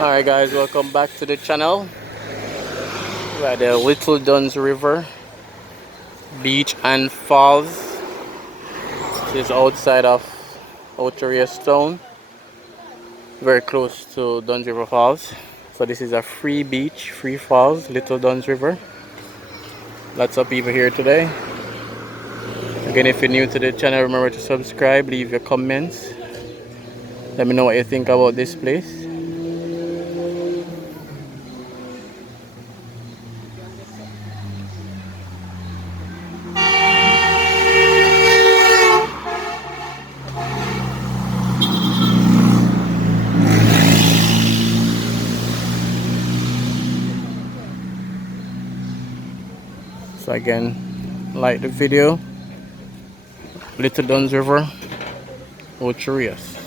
Alright guys, welcome back to the channel. We're at the Little Duns River Beach and Falls. This is outside of Ocho Stone, very close to Duns River Falls. So this is a free beach, free falls, Little Duns River. Lots of people here today. Again, if you're new to the channel, remember to subscribe, leave your comments. Let me know what you think about this place. So again, like the video, Little Duns River, Ocho Rios.